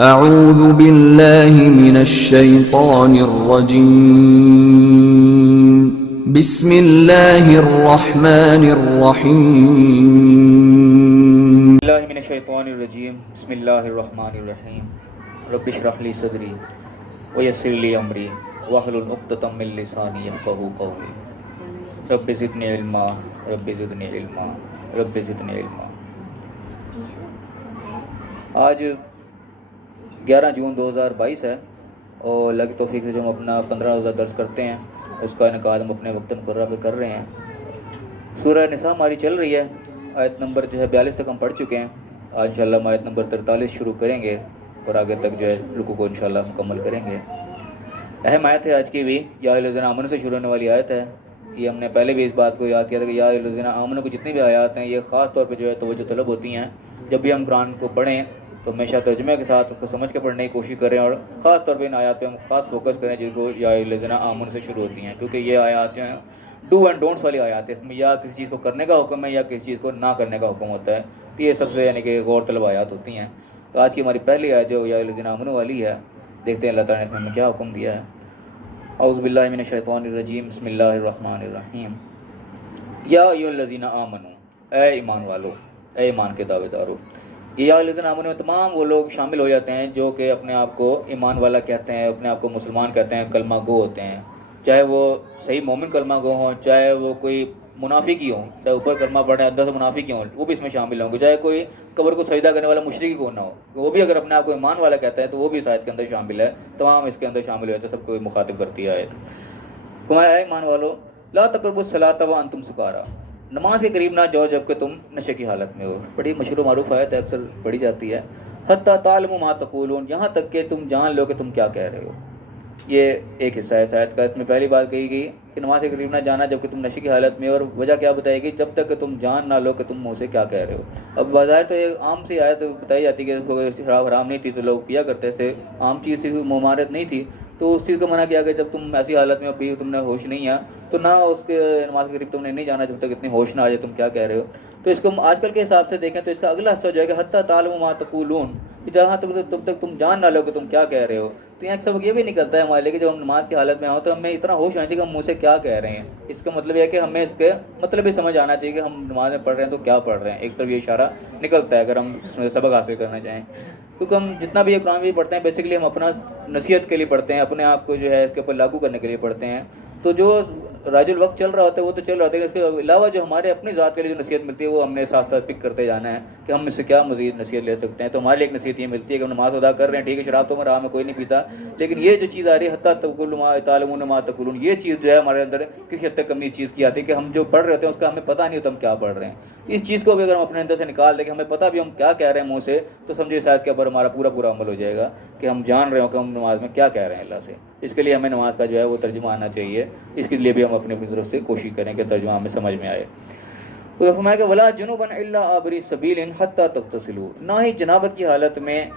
अऊज़ु बिल्लाहि मिनश्शैतानिर्रजीम बिस्मिल्लाहिर्रहमानिर्रहीम मिनश्शैतानिर्रजीम बिस्मिल्लाहिर्रहमानिर्रहीम रब्बि इश्रह ली सदरी व यस्सिर ली अमरी वहलुल उक़्दतम मिन लिसानी यफ़क़हू क़ौली रब्बि ज़िदनी इल्मा रब्बि ज़िदनी इल्मा रब्बि ज़िदनी इल्मा। आज 11 जून 2022 है और अल्लाह की तौफीक से जो हम अपना 15 रोज़ा दर्स करते हैं उसका इनकाद हम अपने वक्त मुकर्रर पे कर रहे हैं। सूरह निसा हमारी चल रही है, आयत नंबर 42 तक हम पढ़ चुके हैं। आज इंशाल्लाह हम आयत नंबर 43 शुरू करेंगे और आगे तक रुकू को इंशाल्लाह मुकम्मल करेंगे। अहम आयत है आज की भी, या अय्युहल्लज़ीना आमनू से शुरू होने वाली आयत है। ये हमने पहले भी इस बात को याद किया था कि या अय्युहल्लज़ीना आमनू की जितनी भी आयत हैं ये ख़ास तौर पर तवज्जो तलब होती हैं। जब भी हम कुरान को पढ़ें तो हमेशा तर्जुमे के साथ उसको समझ के पढ़ने की कोशिश करें और ख़ास तौर पे इन आयात पे हम ख़ास फोकस करें जिनको या अय्युहल्लज़ीना आमनू से शुरू होती हैं, क्योंकि ये आयात जो हैं डू एंड डोंट्स वाली आयात है। इसमें या किसी चीज़ को करने का हुक्म है या किसी चीज़ को ना करने का हुक्म होता है। तो ये सबसे यानी कि गौर तलब आयात होती हैं। तो आज की हमारी पहली आयत जो या अय्युहल्लज़ीना आमनू वाली है, देखते हैं अल्लाह ताला ने हमें क्या हुक्म दिया है। औज़ु बिल्लाहि मिनश्शैतानिर्रजीम बिस्मिल्लाहिर्रहमानिर्रहीम। या अय्युहल्लज़ीना आमनू, ए ईमान वालो, ए ईमान के दावेदारों। ये या अय्युहल्लज़ीना आमनू में तमाम वो लोग शामिल हो जाते हैं जो कि अपने आप को ईमान वाला कहते हैं, अपने आप को मुसलमान कहते हैं, कलमा गो होते हैं। चाहे वो सही मोमिन कलमा गो हों, चाहे वो कोई मुनाफिक ही हों, चाहे ऊपर कलमा पढ़े अंदर से मुनाफिक ही हों, वो भी इसमें शामिल होंगे। चाहे कोई कब्र को सजदा करने वाला मुशरिक को ना हो, वो भी अगर अपने आप को ईमान वाला कहता है तो वो भी इस आयत के अंदर शामिल है। तमाम इसके अंदर शामिल हो जाते हैं, सबको मुखातिब करती है आयत। तुम्हारा ईमान वालो ला तक़रबुस सलात व अंतुम सुकारा, नमाज के करीब ना जाओ जबकि तुम नशे की हालत में हो। बड़ी मशहूर मारूफ आयत है, अक्सर पढ़ी जाती है। हत्ता तालमु मा तक़ूलून, यहाँ तक कि तुम जान लो कि तुम क्या कह रहे हो। ये एक हिस्सा है आयत का। इसमें पहली बात कही गई कि नमाज के करीब ना जाना जबकि तुम नशे की हालत में हो, और वजह क्या बताई गई, जब तक कि तुम जान ना लो कि तुम मुँह से क्या कह रहे हो। अब बाज़ाहिर तो एक आम सी आयत बताई जाती है कि शराब हराम नहीं थी तो लोग पिया करते थे, आम चीज़ थी, मुमारत नहीं थी, तो उस चीज़ को मना किया कि जब तुम ऐसी हालत में पी, तुमने होश नहीं है तो ना उसके नमाज के करीब तुमने नहीं जाना जब तक इतनी होश ना आ जाए तुम क्या कह रहे हो। तो इसको आजकल के हिसाब से देखें तो इसका अगला हिस्सा हो जाएगा हत्ता तालमु मा तक़ूलून, कि जहाँ तब तक तुम जान ना लो कि तुम क्या कह रहे हो। तो यहाँ सबक ये भी निकलता है हमारे लिए कि जब हम नमाज की हालत में आओ तो हमें इतना होश आना चाहिए कि हम मुँह से क्या कह रहे हैं। इसका मतलब यह है कि हमें इसके मतलब भी समझ आना चाहिए कि हम नमाज में पढ़ रहे हैं तो क्या पढ़ रहे हैं। एक तरफ ये इशारा निकलता है अगर हम इसमें सबक हासिल करना चाहें, क्योंकि हम जितना भी कुरान भी पढ़ते हैं बेसिकली हम अपना नसीहत के लिए पढ़ते हैं, अपने आप को जो है इसके ऊपर लागू करने के लिए पढ़ते हैं। तो जो राजुल वक्त चल रहा होता है वो तो चल रहा होता है, इसके अलावा जो हमारे अपनी ज़ात के लिए जो नसीहत मिलती है वो हमने साथ साथ पिक करते जाना है कि हम इससे क्या मज़ीद नसीहत ले सकते हैं। तो हमारे लिए एक नसीहत ये मिलती है कि हम नमाज अदा कर रहे हैं, ठीक है, शराब तो मैं राह में कोई नहीं पीता, लेकिन ये जो चीज़ आ रही है हत्ता तालमून मा तक़ूलून, ये चीज़ जो है हमारे अंदर किसी हद तक कमी इस चीज़ की आती है कि हम जो पढ़ रहे होते हैं उसका हमें पता नहीं होता हम क्या पढ़ रहे हैं। इस चीज़ को भी अगर हम अपने अंदर से निकाल दें कि हमें पता भी हम क्या कह रहे हैं मुँह से, तो समझिए शायद के ऊपर हमारा पूरा अमल हो जाएगा कि हम जान रहे हो कि हम नमाज में क्या कह रहे हैं अल्लाह से। इसके लिए हमें नमाज का जो है वो तर्जुमा आना चाहिए, इसके लिए भी हम अपनी तरफ से कोशिश करें कि तर्जुमा हमें समझ में आए। तो फरमाया कि वला जुनुबन इल्ला आबरी सबीलिन हत्ता तग़तसिलू, ना ही जनाबत की हालत में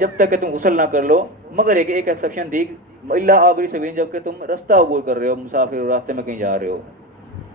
जब तक कि तुम गुस्ल ना कर लो, मगर एक एक्सेप्शन दी, इल्ला आबरी सबीलिन, जबकि तुम रास्ता अबूर कर रहे हो, मुसाफिर रास्ते में कहीं जा रहे हो।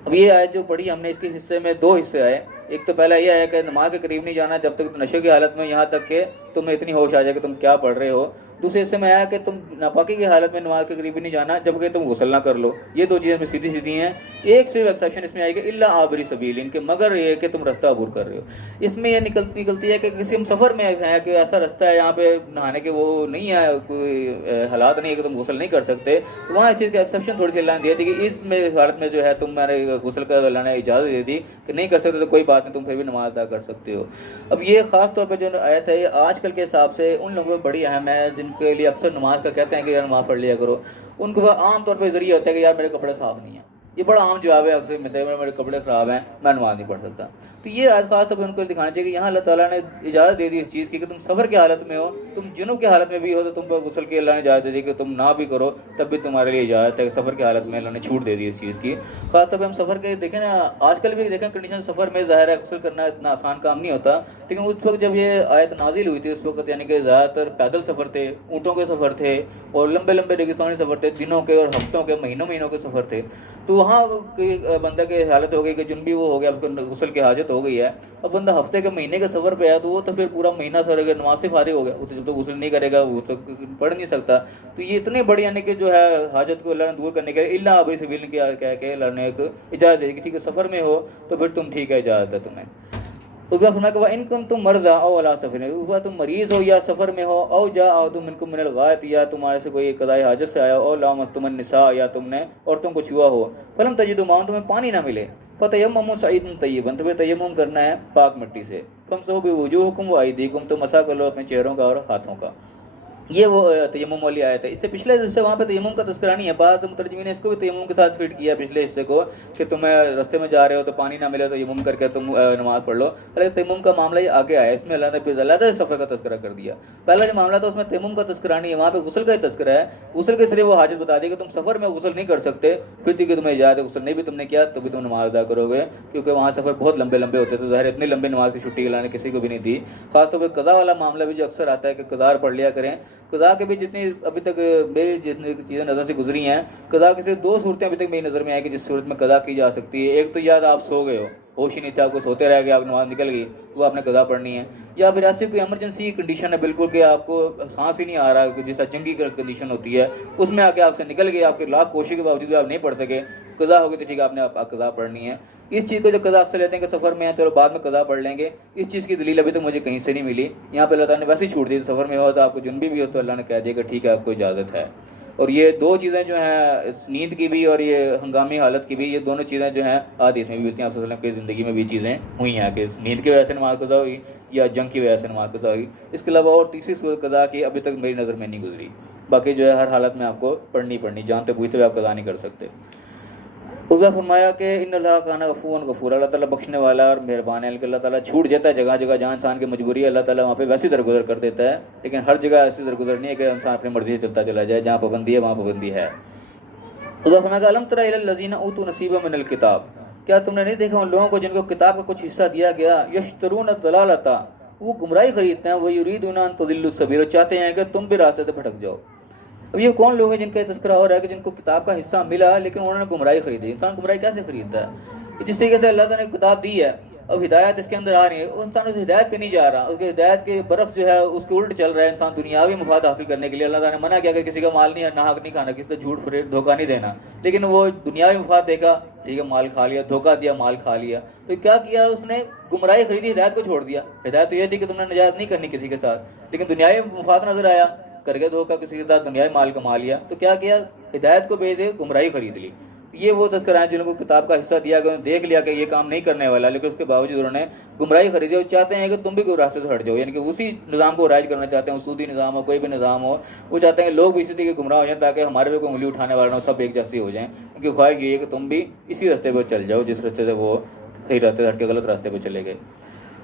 अब ये आयत जो पढ़ी हमने इसके हिस्से में दो हिस्से आए। एक तो पहला ये है कि नमाज के करीब नहीं जाना जब तक तुम नशे की हालत में, यहाँ तक कि तुम्हें इतनी होश आ जाए कि तुम क्या पढ़ रहे हो। दूसरे हिस्से में आया कि तुम नापाकी की हालत में नमाज के करीब नहीं जाना जबकि तुम गुस्ल ना कर लो। ये दो चीज़ें सीधी सीधी हैं। एक सिर्फ एक्सेप्शन इसमें आएगी इल्ला आबरी सबील, इनके मगर ये कि तुम रास्ता अबूर कर रहे हो। इसमें यह निकलती है कि किसी हम सफ़र में है कि ऐसा रास्ता है यहाँ पे नहाने के वो नहीं है, कोई हालात नहीं है कि तुम गुस्ल नहीं कर सकते, तो वहाँ इस चीज़ का एक्सेप्शन थोड़ी सी अल्लाह ने दिया थी कि इस हालत में जो है तुम्हारे गुस्ल का अल्लाह ने इजाज़त दे दी कि नहीं कर सकते तो कोई बात नहीं, तुम फिर भी नमाज अदा कर सकते हो। अब ये ख़ास तौर पर जो आयत है ये आजकल के हिसाब से उन लोगों में बड़ी अहम है जिनके लिए अक्सर नमाज का कहते हैं कि यार नमाज पढ़ लिया करो। उनको आम तौर पर ज़रिया होता है कि यार मेरे कपड़े साफ़ नहीं हैं। ये बड़ा आम जवाब है अक्सर मिलता है, मेरे कपड़े ख़राब हैं, मैं नमाज नहीं पढ़ सकता। तो ये आज खास तौर पर उनको दिखाना चाहिए कि यहाँ अल्लाह ताला ने इजाज़त दे दी इस चीज़ की कि तुम सफ़र की हालत में हो, तुम जुनूब की हालत में भी हो तो तुम पर गुस्ल की अल्लाह ने इजाज़त दे दी कि तुम ना भी करो तब भी तुम्हारे लिए इजाज़त है। कि सफ़र की हालत में अल्लाह ने छूट दे दी इस चीज़ की। खास तौर पर हम सफ़र के देखें ना, आजकल भी देखें कंडीशन सफ़र में ज़ाहिर है गुस्ल करना इतना आसान काम नहीं होता, लेकिन उस वक्त जब ये आयत नाजिल हुई थी उस वक्त यानी कि ज़्यादातर पैदल सफ़र थे, ऊँटों के सफ़र थे और लंबे लंबे रेगिस्तानी सफ़र थे, दिनों के और हफ्तों के महीनों के सफ़र थे। तो वहाँ बंदा की हालत हो गई कि जुनबी वो हो गया, उसको गुस्ल की हाजत हाजत हो गई है, अब बंदा हफ्ते के महीने के सफ़र पे है तो वो तो फिर पूरा महीना सर अगर नमाज से फारिग हो गया, वो तो जब तक गुस्ल नहीं करेगा वो तो पढ़ नहीं सकता। तो ये इतने बड़ी यानी कि जो है हाजत को अल्लाह ने दूर करने के लिए इल्ला अभी सबिल के कह के अल्लाह ने एक इजाज़त दी कि ठीक है सफ़र में हो तो फिर तुम ठीक है, इजाज़त है तुम्हें। उस बार फरमाया कि इनकुम तुम मर्जा ओ अला सफ़र, उस बार तुम मरीज़ हो या सफ़र में हो, औ जा आओ तुम इनको मिनल गायत, या तुम्हारे से कोई कदाई हाजत से आया, और लामस्तुमन निसा, या तुमने औरतों को छुआ हो, फलम तजिदु माउन, तुम्हें पानी ना मिले, फ़तयम्ममू सईदन तय्यबन, तुम्हें तयम्मुम करना है पाक मिट्टी से, फमसहू बिवुजूहिकुम व अयदीकुम, तो मसा कर लो अपने चेहरों का और हाथों का। ये वो तयम्मुम वाली आयत है। इससे पिछले हिस्से वहाँ पे तयम्मुम का तस्करा नहीं है, बाद मुतरजमीन ने इसको भी तयम्मुम के साथ फिट किया पिछले हिस्से को कि तुम्हें रास्ते में जा रहे हो तो पानी ना मिले तो तयम्मुम करके तुम नमाज पढ़ लो। हालांकि तयम्मुम का मामला ये आगे आया, इसमें अल्लाह ने फिर अलग सफ़र का तस्करा कर दिया। पहला जो मामला था उसमें तयम्मुम का तस्करा नहीं है, वहाँ पे गुस्ल का ही तस्करा है। गुस्ल के सिर्फ वो हाजत बता दी कि तुम सफ़र में गुस्ल नहीं कर सकते, फिर कि तुम्हें इजाज़त है गुस्ल नहीं भी तुमने किया तो भी तुम नमाज अदा करोगे, क्योंकि वहाँ सफ़र बहुत लंबे लंबे होते थे। ज़ाहिर इतनी लंबी नमाज की छुट्टी अल्लाह ने किसी को भी नहीं दी। खासतौर पर कज़ा वाला मामला भी जो अक्सर आता है कि कज़ार पढ़ लिया करें। कज़ा के भी जितनी अभी तक मेरी जितनी चीज़ें नज़र से गुजरी हैं, कज़ा की सिर्फ 2 सूरतें अभी तक मेरी नज़र में आई कि जिस सूरत में कज़ा की जा सकती है। एक तो याद आप सो गए हो, होश ही नहीं था, आपको सोते रह गए, आप नमाज निकल गई, वो आपने कज़ा पढ़नी है। या फिर ऐसी कोई इमरजेंसी कंडीशन है बिल्कुल कि आपको सांस ही नहीं आ रहा, जैसा जंगी कंडीशन होती है, उसमें आके आपसे निकल गए, आपके लाख कोशिश के बावजूद भी आप नहीं पढ़ सके, कज़ा होगी तो ठीक है आपने कज़ा पढ़नी है। इस चीज़ को जो कज़ा अक्सर लेते हैं कि सफ़र में है चलो बाद में कज़ा पढ़ लेंगे, इस चीज़ की दलील अभी तक मुझे कहीं से नहीं मिली। यहाँ पे अल्लाह ताला ने वैसे ही छूट दी, सफ़र में हो तो आपको जुनबी भी हो तो अल्लाह ने कह दिया कि ठीक है आपको इजाज़त है। और ये 2 चीज़ें जो हैं नींद की भी और ये हंगामी हालत की भी, ये दोनों चीज़ें जो हैं हदीस में भी मिलती हैं। आप सल्लल्लाहु अलैहि वसल्लम की ज़िंदगी में भी चीज़ें हुई हैं कि नींद की वजह से नमाज कज़ा हुई या जंग की वजह से नमाज कज़ा हुई। इसके अलावा और तीसरी सूरत कज़ा की अभी तक मेरी नज़र में नहीं गुजरी। बाकी जो है हर हालत में आपको पढ़नी, जानते बूझते हुए आप कज़ा नहीं कर सकते। उसने फरमाया कि इन्नल्लाह काना गफूरन गफूर, अल्लाह ताला बख्शने वाला और मेहरबान है। अल्लाह ताला छूट जाता है जगह जगह जहाँ इंसान की मजबूरी है, अल्लाह ताला वहाँ पे वैसे दरगुजर कर देता है। लेकिन हर जगह ऐसी दरगुजर नहीं है कि इंसान अपनी मर्जी से चलता चला जाए, जहाँ पाबंदी है वहाँ पाबंदी है। उसने फरमाया अलम तरा इलल लज़ीना ऊतू नसीबा मिनल किताब, क्या तुमने नहीं देखा उन लोगों को जिनको किताब का कुछ हिस्सा दिया गया, यश्तरून दलालता, वो गुमराही खरीदते हैं, वो युरीदूना अन तुदिल्लु सबील, चाहते हैं कि तुम भी रास्ते से भटक जाओ। अब ये कौन लोग हैं जिनका तस्करा हो रहा है कि जिनको किताब का हिस्सा मिला लेकिन उन्होंने गुमराही खरीदी। इंसान गुमराही कैसे खरीदता है? जिस तरीके से अल्लाह ताला ने किताब दी है, अब हिदायत इसके अंदर आ रही है, वो इंसान उस हिदायत पे नहीं जा रहा, उसके हिदायत के बरक्स जो है उसके उल्ट चल रहा है। इंसान दुनियावी मुफाद हासिल करने के लिए अल्लाह ताला ने मना किया कि किसी का माल नहीं नाहक नहीं खाना, किसी से झूठ फरेब धोखा नहीं देना, लेकिन वो दुनियावी मुफाद देखा, ठीक है माल खा लिया, धोखा दिया माल खा लिया, तो क्या किया उसने? गुमराही खरीदी, हिदायत को छोड़ दिया। हिदायत तो यह थी कि तुमने नजायज नहीं करनी किसी के साथ, लेकिन दुनियावी मुफाद नजर आया, करके धोखा किसी के साथ दुनियावी माल कमा लिया, तो क्या किया? हिदायत को बेच दे गुमराही खरीद ली। ये वो तस्कराएं जिनको किताब का हिस्सा दिया गया, देख लिया कि ये काम नहीं करने वाला, लेकिन उसके बावजूद उन्होंने गुमराही खरीदी और चाहते हैं कि तुम भी कोई रास्ते से हट जाओ, यानी कि उसी निज़ाम को राइज करना चाहते हैं। सूदी निज़ाम हो, कोई भी निज़ाम हो, वो चाहते हैं लोग भी इसी तरीके गुमराह हो जाए ताकि हमारे पे कोई उंगली उठाने वाला हो, सब एक जैसे हो जाएं। उनकी ख्वाहिश ये है कि तुम भी इसी रास्ते पर चल जाओ जिस रास्ते से वो सही रास्ते से हट के गलत रास्ते पर चले गए।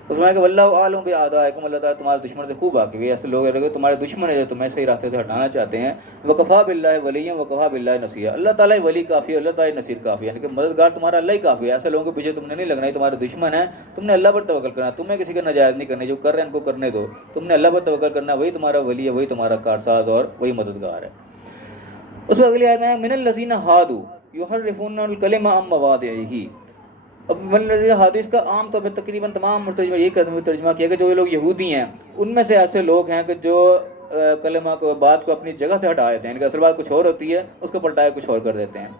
उसमें कि वल्लाहु आलिम बिअदाइकुम, अल्लाह ताला तुम्हारे दुश्मन से खूब वाकिफ़ है। ऐसे लोग हैं तुम्हारे दुश्मन है जो तुम्हें सही रास्ते से हटाना चाहते हैं। वकफ़ा बिल्लाहि वलिय्यन वकफ़ा बिल्लाहि नसीरा, अल्लाह ताला वली काफ़ी है, अल्लाह ताला नसीर काफ़ी है, यानी कि मददगार तुम्हारा अल्लाह ही काफ़ी है। ऐसे लोगों के पीछे तुमने नहीं लगना, तुम्हारे दुश्मन है, तुमने अल्लाह पर तवक्कल करना, तुम्हें किसी का नाजायज़ नहीं करना, जो कर रहे हैं उनको करने दो, तुमने अल्लाह पर तवक्कल करना, वही तुम्हारा वली है, वही तुम्हारा कारसाज और वही मददगार है। उसमें अगली आयत में मिनल लज़ीना हादू युहर्रिफूनल कलिमा अम मवादिही। अब हादिस का आम तौर पर तकरीबन तमाम तर्जुमा ये तर्जुमा किया कि जो ये लोग यहूदी हैं उनमें से ऐसे लोग हैं कि जो कलमा को बात को अपनी जगह से हटा देते हैं, इनका असल बात कुछ और होती है, उसको पलटाए कुछ और कर देते हैं।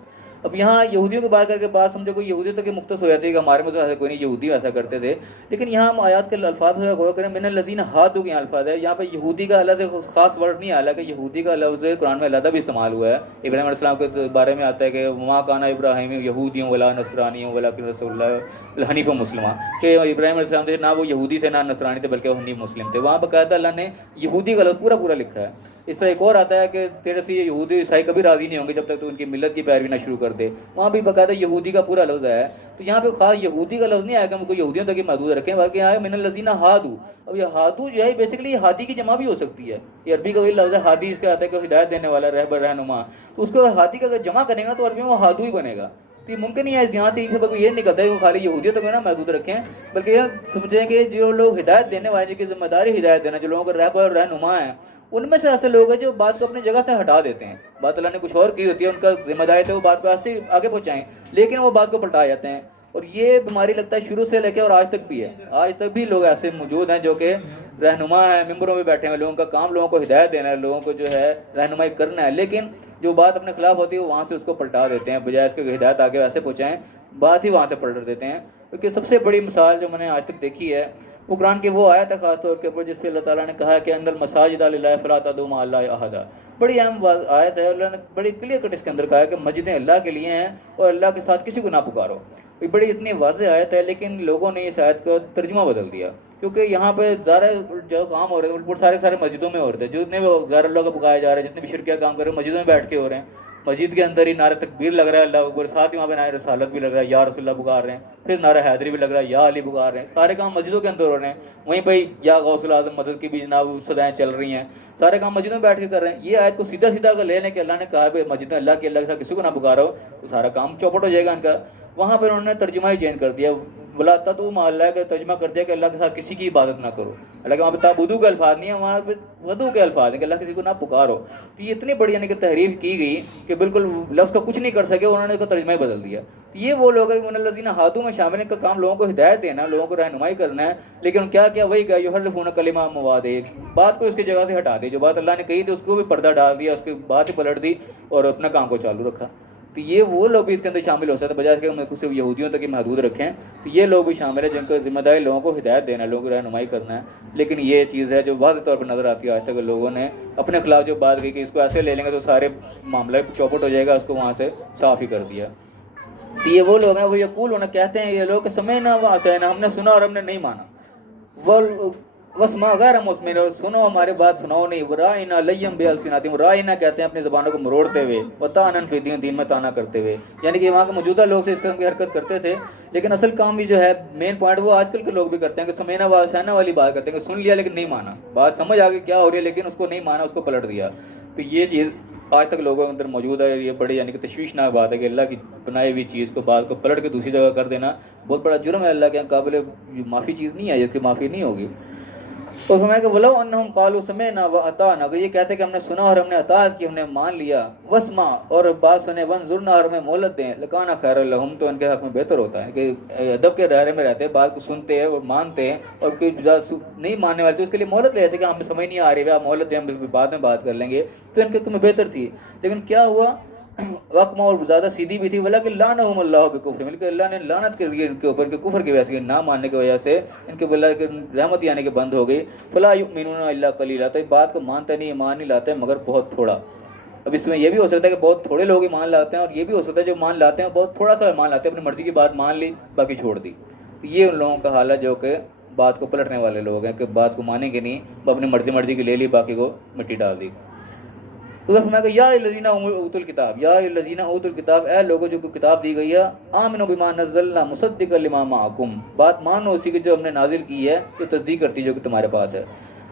अब यहाँ यहूदियों की बात करके बात समझो कोई यहूदी तक मुख्तस हो जाती है कि हमारे में तो ऐसा कोई नहीं, यहूदी ऐसा करते थे। लेकिन यहाँ हम आयात के अल्फाज से गौर करें, मिनल लज़ीना हादू के अल्फाज है, यहाँ पे यहूदी का अलग से खास वर्ड नहीं आया, कि यहूदी का लफ्ज़ कुरान में अलग भी इस्तेमाल हुआ है। इब्राहीम अलैहिस्सलाम के बारे में आता है कि वमा काना इब्राहीम यहूदियों वला नसरानियों वला रसूलुल्लाह हनीफ मुस्लिमा, कि इब्राहीम अलैहिस्सलाम थे ना वो यहूदी थे ना नसरानी थे बल्कि वो हनीफ मुस्लिम थे। वहाँ बाकायदा अल्लाह ने यहूदी का लफ्ज़ पूरा पूरा लिखा है। इस तरह एक और आता है कि तेरे से ये यहूदी ईसाई कभी राज़ी नहीं होंगे जब तक तो उनकी मिलत की पैरवी ना शुरू कर दे, वहाँ भी बाकायदा यहूदी का पूरा लफ्ज़ है। तो यहाँ पे खास यहूदी का लफ्ज़ नहीं आया कि हमको यहूदियों तक ही महदूद रखें, बल्कि आया मिनल लज़ीना हादू। अब ये हादू जो है बेसिकली ये हादी की जमा भी हो सकती है, ये अरबी का वही लफ्ज़ है हादी, इसका आता है कि हिदायत देने वाला, रहबर, रहनुमा, तो उसको हादी का अगर जमा करेंगे तो अरबी में वो हादू ही बनेगा। तो ये मुमकिन नहीं है यहाँ से सब ये निकलता है कि खाली यहूदियों तक ना महदूद रखें, बल्कि यह समझें कि जो लोग हिदायत देने वाले, जिनकी जिम्मेदारी हिदायत देना, जो लोगों का रहबर रहनुमा है, उनमें से ऐसे लोग हैं जो बात को अपनी जगह से हटा देते हैं। बात अल्लाह ने कुछ और की होती है, उनका जिम्मेदारी तो वो बात को ऐसे आगे पहुँचाएं, लेकिन वो बात को पलटा जाते हैं। और ये बीमारी लगता है शुरू से लेकर और आज तक भी है। आज तक भी लोग ऐसे मौजूद हैं जो कि रहनुमा है, मेंबरों में बैठे हैं, लोगों का काम लोगों को हिदायत देना है, लोगों को जो है रहनुमाई करना है, लेकिन जो बात अपने खिलाफ होती है वो वहाँ से उसको पलटा देते हैं, बजाय इसके हिदायत आगे वैसे पहुँचाएँ, बात ही वहाँ से पलट देते हैं। क्योंकि सबसे बड़ी मिसाल जो मैंने आज तक देखी है वो कुरान की वो आयत है खासतौर के ऊपर जिस पे अल्लाह ताला ने कहा कि अंदल मसाजिद लिल्लाहि फला तदउ मा अल्लाहि अहदा। बड़ी अहम आयत है, अल्लाह ने बड़ी क्लियर कट इसके अंदर कहा है कि मस्जिदें अल्लाह के लिए हैं और अल्लाह के साथ किसी को ना पुकारो। ये बड़ी इतनी वाज़ेह आयत है, लेकिन लोगों ने इस आयत का तर्जुमा बदल दिया, क्योंकि यहाँ पे ज़्यादा जो काम हो रहे थे वो सारे मस्जिदों में हो रहे थे, जितने वो गैर अल्लाह को पुकाए जा रहे हैं, जितने भी शिरकिया काम कर रहे हैं मस्जिदों में बैठ के हो रहे हैं। मस्जिद के अंदर ही नारा तकबीर लग रहा है अल्लाह अकबर, साथ ही वहाँ पे नारा रसालत भी लग रहा है, या रसूलुल्लाह पुकार रहे हैं, फिर नारा हैदरी भी लग रहा है, या अली पुकार रहे हैं। सारे काम मस्जिदों के अंदर हो रहे हैं। वहीं पर या गौसुल आज़म मदद की भी जनाब सदाएँ चल रही हैं, सारे काम मस्जिदों में बैठ के कर रहे हैं। ये आयत को सीधा सीधा अगर लेने के अल्लाह ने कहा भाई मस्जिद में अल्लाह के साथ किसी को ना पुकारो, तो सारा काम चौपट हो जाएगा इनका। वहाँ पर उन्होंने तर्जुमा ही चेंज कर दिया, बोला तू अल्लाह का तर्जुमा कर दिया कि अल्लाह के साथ किसी की इबादत ना करो। हालांकि वहाँ पे ताबुदू के अल्फाज नहीं है, वहाँ पे वदू के अल्फाज हैं कि अल्लाह किसी को ना पुकारो। तो ये इतनी बड़ी यानी कि तहरीफ की गई कि बिल्कुल लफ्ज़ का कुछ नहीं कर सके, उन्होंने इसका तर्जुमा ही बदल दिया। तो ये वो लोग हैं मुनल्लज़ीना हादू में शामिल, इनका काम लोगों को हिदायत देना, लोगों को रहनुमाई करना है, लेकिन क्या क्या वही क्या युहर्रिफून कलिमा मवादे, बात को उसकी जगह से हटा दी, जो बात अल्लाह ने कही थी उसको भी पर्दा डाल दिया, उसकी बात ही पलट दी और अपना काम को चालू रखा। तो ये वो लोग भी इसके अंदर शामिल हो सकते हैं, बजाय इसके सिर्फ यहूदियों तक ही महदूद रखें। तो ये लोग भी शामिल है जिनका जिम्मेदारी लोगों को हिदायत देना है, लोगों की रहनुमाई करना है। लेकिन ये चीज़ है जो वाज़ेह तौर पर नज़र आती है आज तक लोगों ने अपने खिलाफ जो बात की कि इसको ऐसे ले लेंगे तो सारे मामला चौपट हो जाएगा, उसको वहाँ से साफ़ ही कर दिया। तो ये वो लोग हैं, वो यकूल उन्हें कहते हैं ये लोग समय ना वासना, हमने सुना और हमने नहीं माना, वो वसमा गैर मुस्मिन, और सुनो हमारे बात सुनाओ नहीं, राइना लय्यम बेअलसिनातिम, राइना कहते हैं अपनी ज़बानों को मरोड़ते हुए, वतानन फी दीन, दीन में ताना करते हुए, यानी कि वहाँ के मौजूदा लोग से इस तरह की हरकत करते थे। लेकिन असल काम भी जो है मेन पॉइंट वो आजकल के लोग भी करते हैं कि समेना वासना वाली बात करते हैं कि सुन लिया लेकिन नहीं माना, बात समझ आ गई क्या हो रही है लेकिन उसको नहीं माना, उसको पलट दिया। तो ये चीज़ आज तक लोगों के अंदर मौजूद है। ये बड़ी यानी कि तशवीशनाक बात है कि अल्लाह की बनाई हुई चीज़ को, बात को पलट के दूसरी जगह कर देना बहुत बड़ा जुर्म है, अल्लाह के यहाँ काबिल माफ़ी चीज़ नहीं है जिसकी माफ़ी नहीं होगी। तो हमें कि वलो अन्नहुम क़ालू समिअना व अताना, अगर ये कहते कि हमने सुना और हमने अताअत की, हमने मान लिया, वस्मा और बात सुने, वंजुरना और हमें मोहलत दें, लकाना खैरुल लहुम, तो उनके हक़ में बेहतर होता है कि अदब के दायरे में रहते हैं, बात को सुनते हैं और मानते हैं, और कोई नहीं मानने वाले तो उसके लिए मोहलत लेते कि हमें समझ नहीं आ रही है, आप मोहलत दें, हम बाद में बात कर लेंगे, तो इनके हक़ में बेहतर थी। लेकिन क्या हुआ, वक़्त और ज़्यादा सीधी भी थी, वला कि लानहुम अल्लाह बिकुफ्र, बल्कि अल्लाह ने लानत कर दी इनके ऊपर के कुफ्र की वजह से, ना मानने की वजह से इनके बल्ला की रहमत आने के बंद हो गई। फला युमिनूना इल्ला कलीला, तो बात को मानते नहीं, ईमान नहीं लाते मगर बहुत थोड़ा। अब इसमें यह भी हो सकता है कि बहुत थोड़े लोग ईमान लाते हैं, और ये भी हो सकता है जो मान लाते हैं बहुत थोड़ा सा ईमान लाते हैं, अपनी मर्ज़ी की बात मान ली बाकी छोड़ दी। तो ये उन लोगों का हाल है जो कि बात को पलटने वाले लोग हैं कि बात को मानेंगे नहीं, अपनी मर्ज़ी की ले ली, बाकी को मिट्टी डाल दी। उधर फरमाया या लजीना उतुल किताब, या लजीना उतुल किताब, ए लोगों जो को किताब दी गई है, आमिनु बिमा नज़्ज़लना मुसद्दिक़न लिमा माअकुम, बात मानो उसी की जो हमने नाजिल की है, तो तस्दीक करती जो कि तुम्हारे पास है।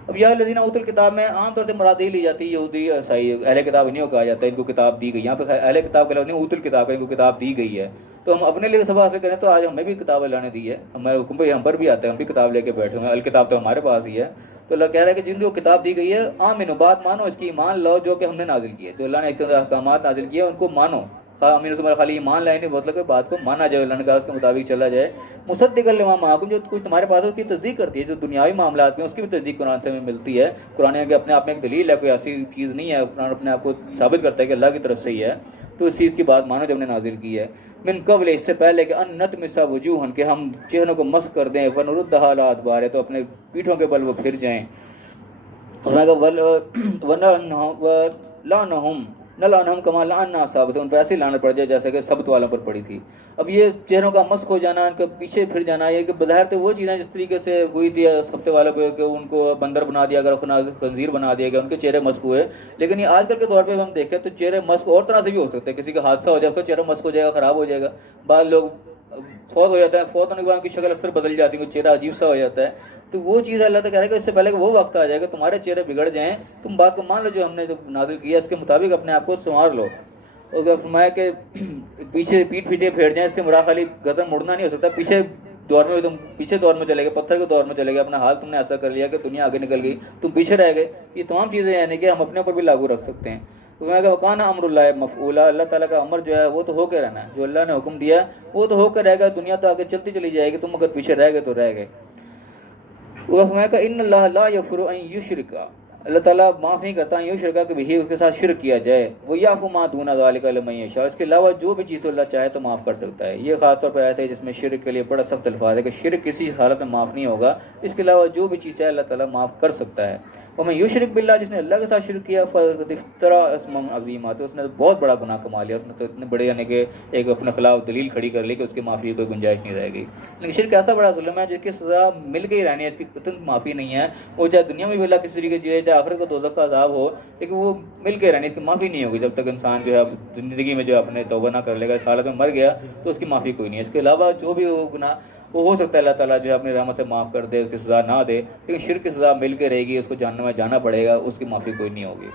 अब या लजीना उतुल किताब में आमतौर से मुराद ली जाती है यहूदी ईसाई, अहले किताब नहीं कहा जाता है इनको किताब दी गई। यहाँ पे अहले किताब का लफ्ज़ नहीं, उतुल किताब का इनको किताब दी गई है। तो हम अपने लिए सब हासिल करें तो आज हमें भी किताब अल्लाह ने दी है, हमारे हुक्म पर हम पर भी आता है, हम भी किताब लेके बैठे हुए हैं, अल किताब तो हमारे पास ही है। तो अल्लाह कह रहा है कि जिनको किताब दी गई है, आमिनो बात मानो, इसकी ईमान लो जो कि हमने नाजिल किए, जो अल्लाह ने अहकामात नाजिल किए उनको मानो। अमीन से खाली ईमान लाए नहीं, मतलब कि बात को माना जाए, अल्लाह ने कहा उसके मुताबिक चला जाए। मुसद्दिक़न लिमा माअकुम, जो कुछ तुम्हारे पास है उसकी तस्दीक करती है, जो दुनियावी मामलात में उसकी भी तस्दीक कुरान से हमें मिलती है। कुरान के अपने आप में एक दलील है, कोई ऐसी चीज़ नहीं है, कुरान अपने आप को साबित करता है कि अल्लाह की तरफ से ही है। तो इस चीज़ की बात मानो जो हमने नाजिल की है। मिन कबल, इससे पहले कि अन नतमिसा वजूहन, के हम चेहरों को मस कर दें, वनुरुद्दहा अला अदबारिहा, तो अपने पीठों के बल वो फिर जाएँ। लानहुम कमा लाना असाबत, उन पर ऐसी लानत पड़ जाए जैसे कि सबत वालों पर पड़ी थी। अब ये चेहरों का मस्क हो जाना, इनका पीछे फिर जाना, ये कि बज़ाहिर तो वो चीज़ें जिस तरीके से हुई थी सबते वालों पे कि उनको बंदर बना दिया गया, खंजीर बना दिया गया, उनके चेहरे मस्क हुए। लेकिन ये आजकल के तौर पे हम देखें तो चेहरे मस्क और तरह से भी हो सकते हैं, किसी का हादसा हो जाए उसका चेहरा मस्क हो जाएगा, ख़राब हो जाएगा। बाद लोग फौत हो जाता है, फौत होने के बाद उनकी शक्ल अक्सर बदल जाती है, चेहरा अजीब सा हो जाता है। तो वो चीज़ अल्लाह तो कह रहा है कि इससे पहले कि वो वक्त आ जाएगा तुम्हारे चेहरे बिगड़ जाएँ, तुम बात को मान लो जो हमने जब नाज़िल किया इसके मुताबिक अपने आप को संवार लो। और फरमाया कि पीछे पीठ पीछे फेर जाए, इससे मुराद खाली गर्दन मुड़ना नहीं हो सकता, पीछे दौर में तुम पीछे दौर में चले गए, पत्थर के दौर में चले गए, अपना हाल तुमने ऐसा कर लिया कि दुनिया आगे निकल गई, तुम पीछे रह गए। ये तमाम चीज़ें यानी कि हम अपने ऊपर भी लागू रख सकते हैं। वकाना अमरुल्लाह मफ़ऊला, अल्लाह ताला का अमर जो है वो तो होकर रहना है, जो अल्लाह ने हुक्म दिया वो तो होकर रहेगा, दुनिया तो आगे चलती चली जाएगी, तुम अगर पीछे रह गए तो रह गए। वह फरमाया कि इन्नल्लाह ला यग़फ़िरु अन युश्रिका, अल्लाह ताला माफ़ नहीं करता युश्रिका कि भी उसके साथ शिरक किया जाए, वो याफ़ु मा दूना ज़ालिका लिमन यशा, इसके अलावा जो भी चीज़ अल्लाह चाहे तो माफ़ कर सकता है। ये ख़ास तौर पर आयत है जिसमें शिरक के लिए बड़ा सख्त अल्फाज है कि शिरक किसी हालत में माफ़ नहीं होगा, इसके अलावा जो भी चीज़ चाहे अल्लाह ताला माफ़ कर सकता है। और मैं युश्रिक बिल्लाह, जिसने अल्लाह के साथ शिरक किया फ़क़द इफ़्तरा इस्मन अज़ीमा, तो उसने बहुत बड़ा गुनाह कमा लिया, उसने तो इतने बड़े यानी कि एक अपने खिलाफ दलील खड़ी कर ली कि उसकी माफ़ी की कोई गुंजाइश नहीं रहेगी। लेकिन शिरक ऐसा बड़ा जुल्म है जिसकी सज़ा मिल के ही रहनी है, इसकी कतई माफ़ी नहीं है। वो चाहे दुनिया में भी अल्लाह किसी तरीके की चाहे आखिरत का दोज़ख का अज़ाब हो, लेकिन वो मिल के रहनी, इसकी माफ़ी नहीं होगी जब तक इंसान जो है ज़िंदगी में जो अपने तौबा ना कर लेगा, इस हालत में मर गया तो उसकी माफ़ी कोई नहीं है। इसके अलावा जो भी वो गुनाह वो हो सकता है अल्लाह ताला जो है अपनी रहमत से माफ़ कर दे, उसकी सज़ा ना दे, लेकिन शिरक की सज़ा मिल के रहेगी, उसको जहन्नम में जाना पड़ेगा, उसकी माफ़ी कोई नहीं होगी।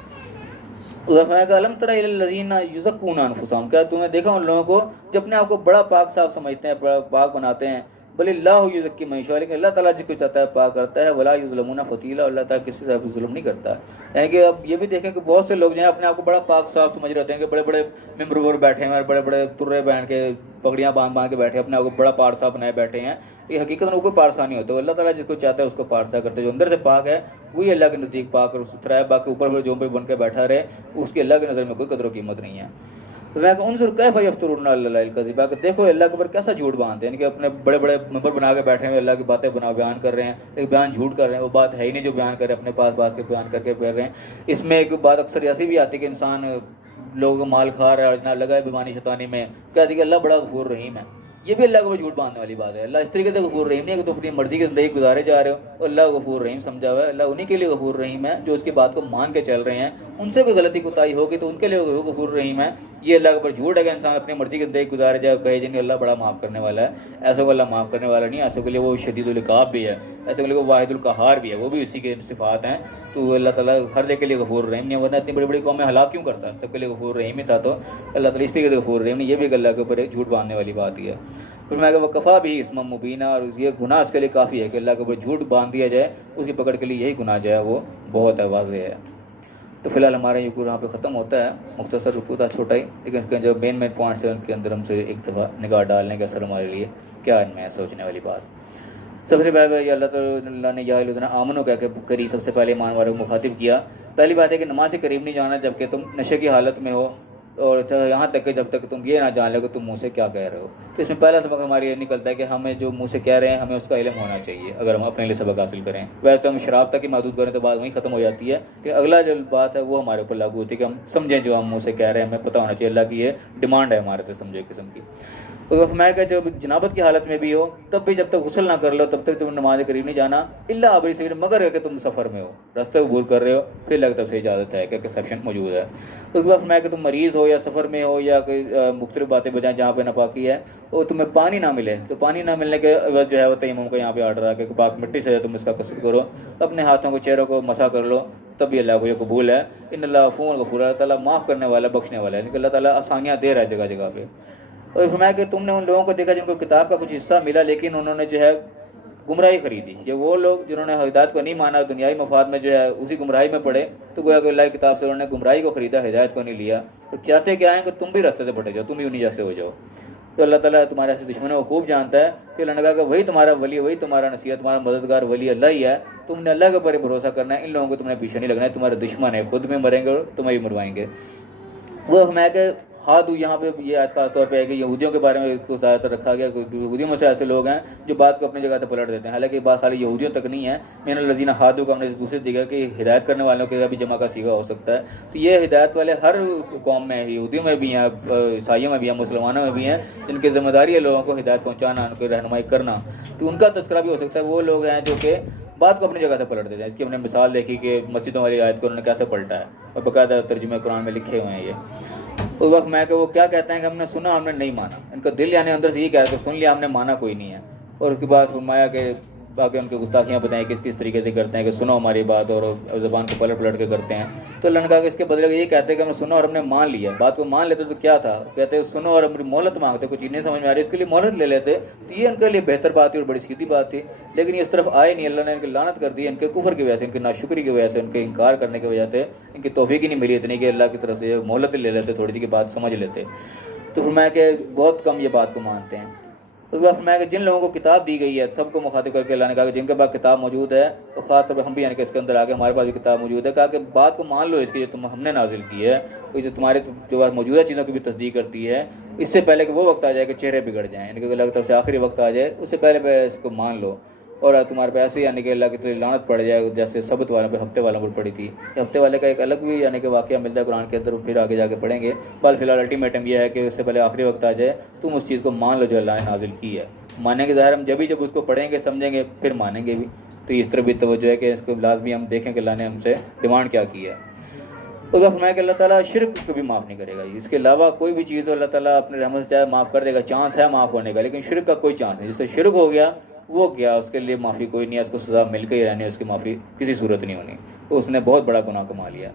अलम तरा इलल लज़ीना युज़क्कूना अनफुसहम, क्या तुमने देखा उन लोगों को जो अपने आप को बड़ा पाक साफ समझते हैं, बड़ा पाक बनाते हैं, बलिल्लाहु युज़क्की मन यशा, लेकिन अल्लाह ताला जिसको चाहता है पाक करता है, वला युज़लमूना फ़तीला, अल्लाह ताला किसी से भी जुल्म नहीं करता। यानी कि अब ये भी देखें कि बहुत से लोग जो हैं अपने आप को बड़ा पाक साफ समझ रहे होते हैं कि बड़े बड़े मिंबर पर बैठे हैं, बड़े बड़े तुर्रे पहन के पगड़ियाँ बांध के बैठे, अपने आप को बड़ा पारसा बनाए बैठे हैं। ये हकीकत में कोई पारसा नहीं होता, अल्लाह ताला जिसको चाहता है उसको पारसा करता है। जो अंदर से पाक है वही अल्लाह के नज़दीक पाक और सुथरा है, बाकी ऊपर जो भी बन के बैठा रहे उसकी अल्लाह की नज़र में कोई कदर कीमत नहीं है। तो मैं उनसुर कैफ यफ्तरूना अल्लाह कज़िबा, देखो अल्लाह के ऊपर कैसा झूठ बांधते हैं, यानी कि अपने बड़े बड़े मंबर बना के बैठे हुए अल्लाह की बातें बयान कर रहे हैं, एक बयान झूठ कर रहे हैं, वो बात है ही नहीं जो बयान कर रहे हैं, अपने पास के बयान करके कर रहे हैं। इसमें एक बात अक्सर ऐसी भी आती है कि इंसान लोगों को माल खा रहा है, इतना लगा है बेमानी शैतानी में, कहती कि अल्लाह बड़ा गफूर रहीम है, ये भी अल्लाह को झूठ बांधने वाली बात है। अल्लाह इस तरीके से गफूर रहीम नहीं है कि तुम अपनी मर्जी की ज़िंदगी गुजारे जा रहे हो, अल्लाह गफूर रहीम समझा हुआ है। अल्लाह उन्हीं के लिए गफूर रहीम है जो उसकी बात को मान के चल रहे हैं, उनसे कोई गलती कोताही होगी तो उनके लिए गफूर रहीम है। ये अल्लाह के ऊपर झूठ है कि इंसान अपनी मर्जी की ज़िंदगी गुजारे जाए, कहे जिन्हें अल्लाह बड़ा माफ़ करने वाला है, ऐसा को अल्लाह माफ़ करने वाला नहीं, ऐसे के लिए वो शदीदुल इक़ाब भी है, ऐसे के लिए वो वाहिदुल क़हार भी है, वो भी उसी के सिफ़ात हैं। तो अल्लाह ताला हर जगह के लिए गफूर रहीम नहीं, वरना इतनी बड़ी बड़ी कौमें हलाक क्यों करता है, सबके लिए गफूर रहीम ही था। तो अल्लाह ताला इस तरीके से गफूर रहीम नहीं, ये भी अल्लाह के ऊपर एक झूठ बांधने वाली बात ही है। फिर मैं वकफ़ा भी इसम मुबीना, और ये गुनाह उसके लिए काफ़ी है कि अल्लाह के ऊपर झूठ बांध दिया जाए, उसकी पकड़ के लिए यही गुनाह जो है वो बहुत है, वाज़ेह है। तो फिलहाल हमारा ये यहाँ पे ख़त्म होता है, मुख्तसर रुकू था छोटा ही, लेकिन इसके जो मेन पॉइंट्स हैं उनके अंदर हमसे एक दफ़ा निगाह डालने का असर हमारे लिए क्या इनमें सोचने वाली बात। सबसे पहले अल्लाह ताला ने या अय्युहल्लज़ीना आमनू कह के करी, सबसे पहले ईमान वालों को मुखातिब किया। पहली बात है कि नमाज से करीब नहीं जाना जबकि तुम नशे की हालत में हो, और यहाँ तक कि जब तक तुम ये ना जान लो कि तुम मुँह से क्या कह रहे हो। तो इसमें पहला सबक हमारी ये निकलता है कि हमें जो मुँह से कह रहे हैं हमें उसका इल्म होना चाहिए, अगर हम अपने लिए सबक हासिल करें। वैसे तो हम शराब तक ही महदूद करें तो बात वहीं ख़त्म हो जाती है, कि अगला जो बात है वो हमारे ऊपर लागू होती है कि हम समझें जो हम मुँह से कह रहे हैं, हमें पता होना चाहिए, अल्लाह की ये डिमांड है हमारे से, समझे किस्म की। तो फरमाया कि जब जनाबत की हालत में भी हो तब भी जब तक गुस्ल ना कर लो तब तक तुम नमाज करीब नहीं जाना, इल्ला आबरी सबिल, मगर है कि तुम सफ़र में हो, रास्ते को भूल कर रहे हो, फिर लगता है इजाज़त है कि एक्सेप्शन मौजूद है। उसके बाद फरमाया कि तुम मरीज़ हो या सफ़र में हो या कोई मुख्तलिफ बातें बजाएं जहाँ पे नापाकी है, और तुम्हें पानी ना मिले, तो पानी ना मिलने के वजह जो है वो तयम्मुम का यहाँ पे आर्डर है कि पाक मिट्टी से तुम इसका कसरत करो, अपने हाथों को चेहरों को मसा कर लो, तब भी अल्लाह को ये कबूल है। इन्नल्लाह अफ़ून गफ़ूर, अल्लाह ताला माफ़ करने वाला, बख्शने वाला है, यानी कि अल्लाह ताला आसानियाँ दे रहा है जगह जगह पे। और फरमाया कि तुमने उन लोगों को देखा जिनको किताब का कुछ हिस्सा मिला लेकिन उन्होंने जो है गुमराही खरीदी। ये वो लोग जिन्होंने हिदायत को नहीं माना, दुनियाई मफाद में जो है उसी गुमराही में पड़े, तो गोया कि अल्लाह की किताब से उन्होंने गुमराही को ख़रीदा, हिदायत को नहीं लिया। और चाहते क्या हैं कि तुम भी रास्ते से भटक जाओ, तुम भी उन्हीं जैसे हो जाओ। तो अल्लाह ताला तुम्हारे ऐसे दुश्मनों को खूब जानता है कि अल्लाह ने कहा कि वही तुम्हारा वली, वही तुम्हारा नसीहत, तुम्हारा मददगार वली अल्लाह ही है। तुमने अल्लाह के ऊपर ही भरोसा करना है, इन लोगों को तुमने पीछे नहीं लगना है, तुम्हारे दुश्मन है, खुद में मरेंगे और तुम्हें भी मरवाएंगे। वो हमें कि हादू, यहाँ पे ये आज खास तौर पे है कि यहूदियों के बारे में इसको ज़्यादातर रखा गया। यहूदियों में से ऐसे लोग हैं जो बात को अपनी जगह से पलट देते हैं, हालांकि बात खाली यहूदियों तक नहीं है। मिनल लज़ीना हादू का हमने दूसरी जगह कि हिदायत करने वालों के भी जमा का सीगा हो सकता है। तो ये हिदायत वाले हर कौम में है, यहूदियों में भी हैं, ईसाइयों में भी हैं, मुसलमानों में भी हैं, जिनकी जिम्मेदारी है लोगों को हिदायत पहुँचाना, उनकी रहनुमाई करना। तो उनका तस्करा भी हो सकता है। वो लोग हैं जो कि बात को अपनी जगह से पलट देते हैं। इसकी हमने मिसाल देखी कि मस्जिदों वाली आयत को उन्होंने कैसे पलटा है, और बाकायदा तर्जुमे कुरान में लिखे हुए हैं ये। उस वक्त मैं कि वो क्या कहते हैं कि हमने सुना, हमने नहीं माना। इनका दिल यानी अंदर से ये कह रहा है कि सुन लिया, हमने माना कोई नहीं है। और उसके बाद फरमाया कि बाकी उनकी गुस्ताखियाँ बताएं किस तरीके से करते हैं कि सुनो हमारी बात और ज़बान को पलट के करते हैं। तो अल्लाह ने कहा कि इसके बदले ये कहते हैं कि हमने सुना और हमने मान लिया। बात को मान लेते तो क्या था, कहते सुनो और हमारी मोहलत मांगते, कुछ चीज़ नहीं समझ में आ रही इसके लिए मोहलत ले लेते, तो ये उनके लिए बेहतर बात थी और बड़ी सीधी बात थी। लेकिन ये इस तरफ आए नहीं, अल्लाह ने इनकी लानत कर दी इनके कुफर की वजह से, इनकी नाशुक्री की वजह से, उनके इनकार करने की वजह से इनकी तौफीक ही नहीं मिली इतनी कि अल्लाह की तरफ से मोहलत ले लेते, थोड़ी सी की बात समझ लेते। तो फरमाया कि बहुत कम ये बात को मानते हैं। उसके बाद फरमाया कि जिन लोगों को किताब दी गई है सबको मुखातिब करके अल्लाह ने कहा कि जिनके पास किताब मौजूद है, तो ख़ास तौर पर हम भी यानी कि इसके अंदर आगे हमारे पास भी किताब मौजूद है, कहा कि बात को मान लो इसकी जो हमने नाजिल की है, कोई जो तुम्हारे जो बात मौजूदा चीज़ों की भी तस्दीक करती है, इससे पहले कि वो वक्त आ जाए कि चेहरे बिगड़ जाएँ, यानी कि अल्लाह की तरफ से आखिरी वक्त आ जाए उससे पहले इसको मान लो। और तुम्हारे पे ऐसे यानी कि अल्लाह की तो लानत पड़ जाए जैसे सबत वालों पे हफ्ते वालों पर पड़ी थी। हफ्ते वाले का एक अलग भी यानी कि वाक़या मिलता है कुरान के अंदर, फिर आगे जाके पढ़ेंगे। बल फिलहाल अल्टीमेटम यह है कि उससे पहले आखिरी वक्त आ जाए तुम उस चीज़ को मान लो जो अल्लाह ने नाजिल की है। मानेंगे ज़ाहिर हम जब उसको पढ़ेंगे समझेंगे फिर मानेंगे भी। तो इस तरह भी तवज्जो है कि इसको लाजमी हम देखें कि अल्लाह ने हमसे डिमांड क्या की है। तो फरमाया कि अल्लाह ताला शिर्क कभी माफ़ नहीं करेगा। इसके अलावा कोई भी चीज़ अल्लाह ताला अपने रहमत से चाहे माफ़ कर देगा, चांस है माफ़ होने का, लेकिन शिर्क का कोई चांस नहीं। जिससे शिर्क हो गया वो क्या, उसके लिए माफ़ी कोई नहीं है, उसको सज़ा मिल के ही रहनी है, उसकी माफ़ी किसी सूरत नहीं होनी। तो उसने बहुत बड़ा गुनाह कमा लिया।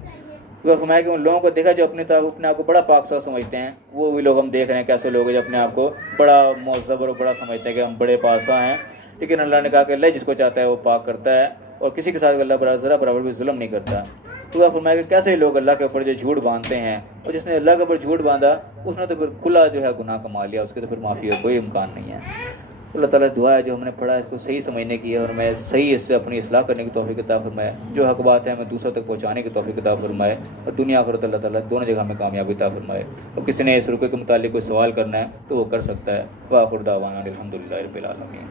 वह फरमाया कि उन लोगों को देखा जो अपने आप को बड़ा पाकसाज़ समझते हैं, वो भी लोग हम देख रहे हैं कैसे लोग जो अपने आप को बड़ा मोज़्ज़ब और बड़ा समझते हैं कि हम बड़े पासा हैं। लेकिन अल्लाह ने कहा कि अल्लाह जिसको चाहता है वो पाक करता है और किसी के साथ अल्लाह ज़रा बराबर भी जुल्म नहीं करता। तो वह फरमाया कि कैसे लोग अल्लाह के ऊपर जो झूठ बांधते हैं, और जिसने अल्लाह के ऊपर झूठ बांधा उसने तो फिर खुला जो है गुनाह कमा लिया, उसके तो फिर माफ़ी का कोई इम्कान नहीं है। अल्लाह ताला दुआ है जो हमने पढ़ा है इसको सही समझने की है और मैं सही इससे अपनी इस्लाह करने की तौफीक अता फरमाए, जो हक बात है हमें दूसरों तक पहुँचाने की तौफीक अता फरमाए और दुनिया आखिरत अल्लाह ताला दोनों जगह हमें कामयाबी अता फरमाए। और किसी ने इस रुके के मुतालिक कोई सवाल करना है तो वो कर सकता है। व आखिर दावाना अल्हम्दुलिल्लाहि रब्बिल आलमीन।